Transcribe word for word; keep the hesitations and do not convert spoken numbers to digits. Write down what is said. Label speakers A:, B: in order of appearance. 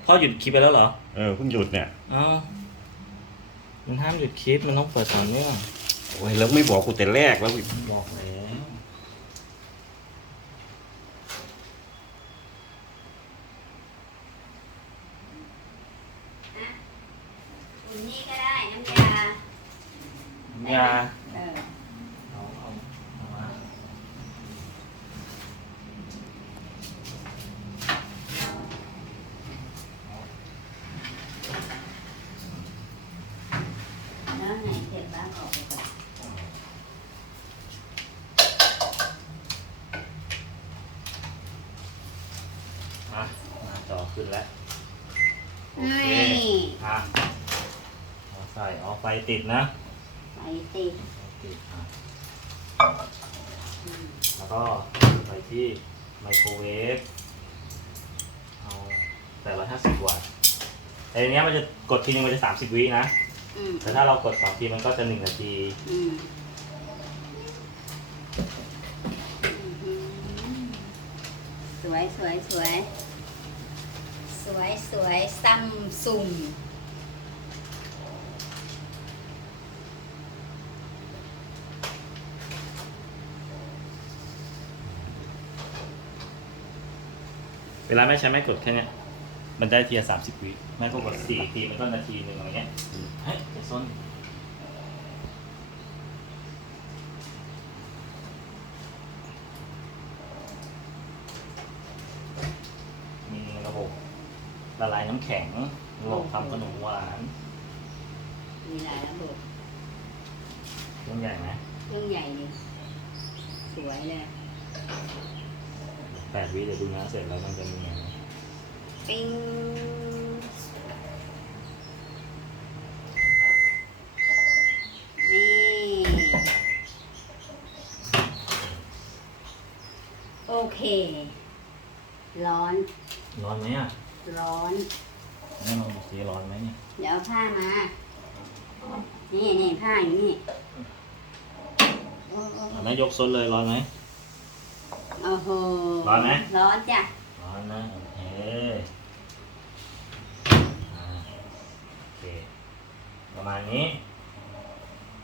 A: พ่อหยุดคลิปไปแล้วเหรอ
B: เออเพิ่งหยุดเนี่ย
A: อ้าวมันห้ามหยุดคลิปมันต้องเปิดต่อเนื่อง
B: โอ้ยแล้วไม่บอกกูแต่แรกแล้ว
A: บอกแล้ว
C: อุ่นนี่ก็ได้น้ำยา
A: น้ำยา
C: เออ
A: เอาเอาเอามา
C: แล้วไหนเสร็จบ้างออกไปก่อน
A: อ่ะมาจอขึ้นแล้วโอเค
C: นี่
A: อ่ะเอาใส่เอาไฟติดนะ
C: ไปติด
A: ติดอ่ะแล้วก็ไปที่ไมโครเวฟเอาแต่ร้อยห้าสิบวัตต์ไอ้เนี้ยมันจะกดทีนึงมันจะสามสิบวินะแต่ถ้าเรากดสองทีมันก็จะหนึ่งนาที
C: สวยสวยสวยสวยสวยซัมซุง
A: เวลาแม่ใช้แม่กดแค่เนี้ยมันได้ทีละสามสิบวิแม่ก็กดสี่ทีมันก็นาทีหนึ่งอะไรเงี้ยเฮ้ยจะส้นมีระบบละลายน้ำแข็งระบบทำขนมหวาน
C: มีหลายระบบ
A: เครื่องใหญ่ไหม
C: เครื่องใหญ่ดิสวยเลย
A: แปดวิเดี๋ยวดูนะเสร็จแล้วมันจะมีอะไร
C: ปิ้งนี่โอเคร้อน
A: ร้อนไหมอ่ะ
C: ร้อน
A: แม่ลองดูสิร้อนไหมเนี่ย
C: เดี๋ยวผ้ามานี่นี่ผ้าอยู่นี่
A: แม่ยกซดเลยร้อนไหม
C: โอ้โห
A: ร้อนไหม
C: ร้อนจ้ะ
A: ร้อนนะโอเคโอเคประมาณนี้